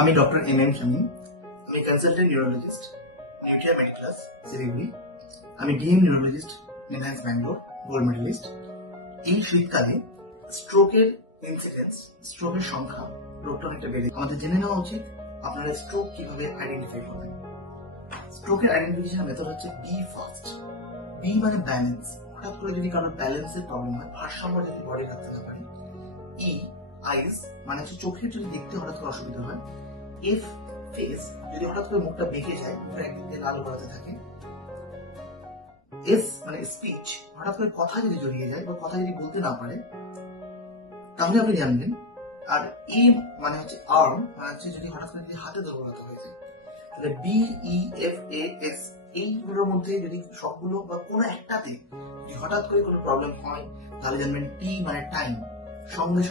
আমি doctor M Shamim. আমি consultant neurologist, nuclear মেডিক্লাস, শিলিগুড়ি। আমি DM neurologist, NIMHANS Bangalore, gold medalist. এই শীতকালে স্ট্রোকের ইনসিডেন্স, স্ট্রোকের সংখ্যা রোগটা অনেকটা বেড়ে। আমাদের জেনে নেওয়া উচিত আপনারা স্ট্রোক কিভাবে আইডেন্টিফাই করবেন। স্ট্রোকের আইডেন্টিফিকেশন মেথড হচ্ছে বি ফার্স্ট। বি মানে ব্যালেন্স। হঠাৎ করে যদি কারোর ব্যালেন্সের প্রবলেম হয়, ভারসাম্য যদি বডি রাখতে না পারে। ই আইস মানে হচ্ছে চোখের যদি দেখতে হঠাৎ করে অসুবিধা হয়। এফ ফেস, যদি হঠাৎ করে মুখটা বেঁকে যায়, মুখটা একদিক দিয়ে লাল করাতে থাকে। এস মানে স্পিচ, হঠাৎ করে কথা যদি জড়িয়ে যায় বা কথা যদি বলতে না পারে তাহলে আপনি জানবেন। আর ই মানে হচ্ছে আর্ম, মানে হচ্ছে যদি হঠাৎ করে যদি হাতে দুর্বলতা হয়ে যায়। তাহলে B E F A S, এইগুলোর মধ্যে যদি সবগুলো বা কোনো একটাতে যদি হঠাৎ করে কোনো প্রবলেম হয় তাহলে জানবেন টি মানে টাইম, সঙ্গে